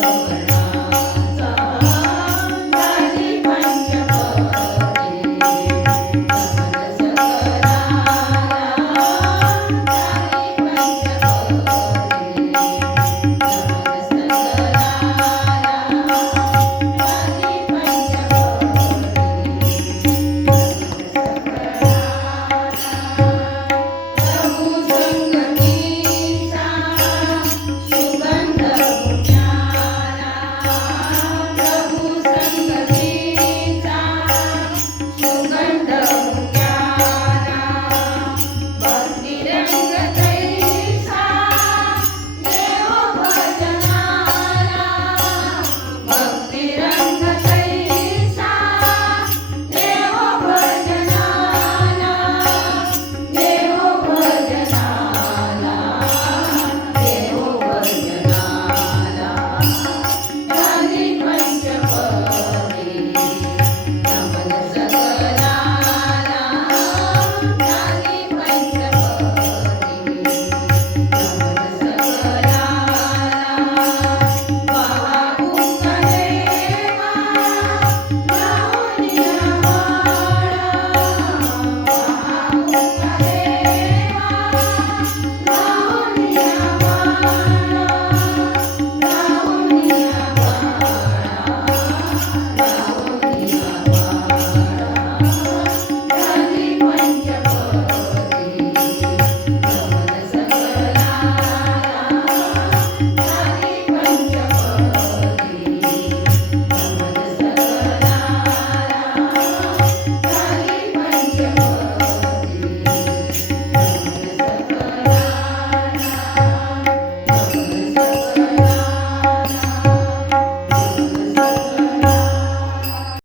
Yeah. Okay.